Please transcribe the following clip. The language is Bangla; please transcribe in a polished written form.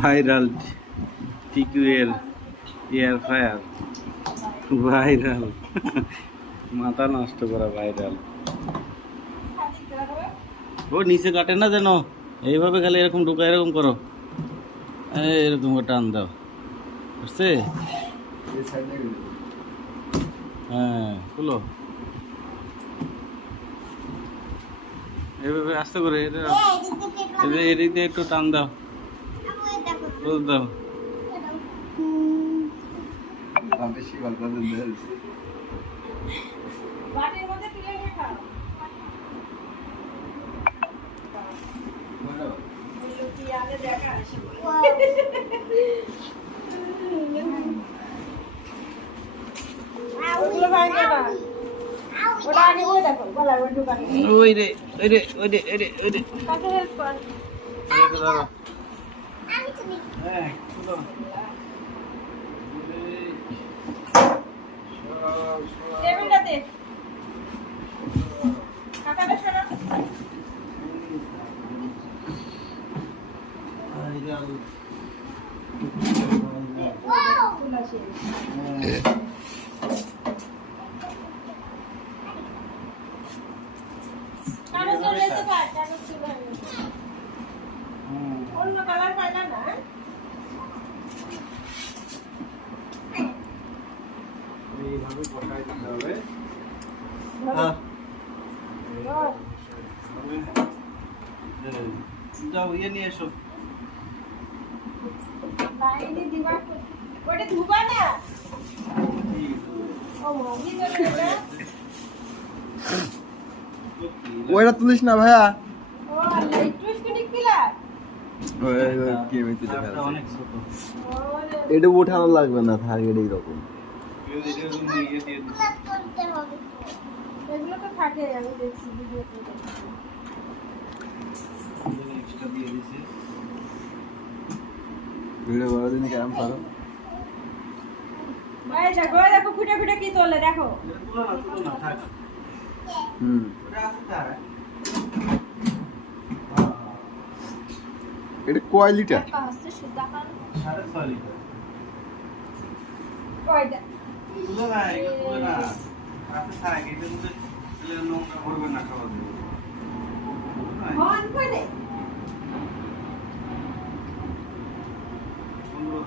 ভাইরাল টিকুয়ের এয়ার ফায়ার ভাইরাল মাথা নষ্ট করা ভাইরাল। ও নিচে কাটে না যেন, এইভাবে খালি এরকম ঢুকা এরকম করো, এরকম করে টান দাও, বুঝছে? হ্যাঁ খুলো, এইভাবে আস্তে করে এদিক দিয়ে একটু টান দাও, রোজ দাও। ওই রে ওই রে ওই রে ওই রে ওই রে অন্য কালার পাইলা না। এইভাবে বসাই দিতে হবে। যাও ইয়ে নিয়ে এসো। ওটা ধুবা না। ওইটা তুলিস না ভাইয়া। এটা উঠানো লাগবে না, থাক এটাই রকম। এগুলো তো থাকে, আমি দেখছি ভিডিওতে। ভিডিও করার দিন কেমন পারো? ভাই দেখো দেখো ফুটে ফুটে কি তোলে দেখো। এটা কয় লিটার? 6.5 লিটার। কয়টা? তুলো না, এগুলো তুলো না। রাতে থাক, এটার মধ্যে নোংরা ভরবে না খাওয়া দেবে। হন কই দে। সুন্দর।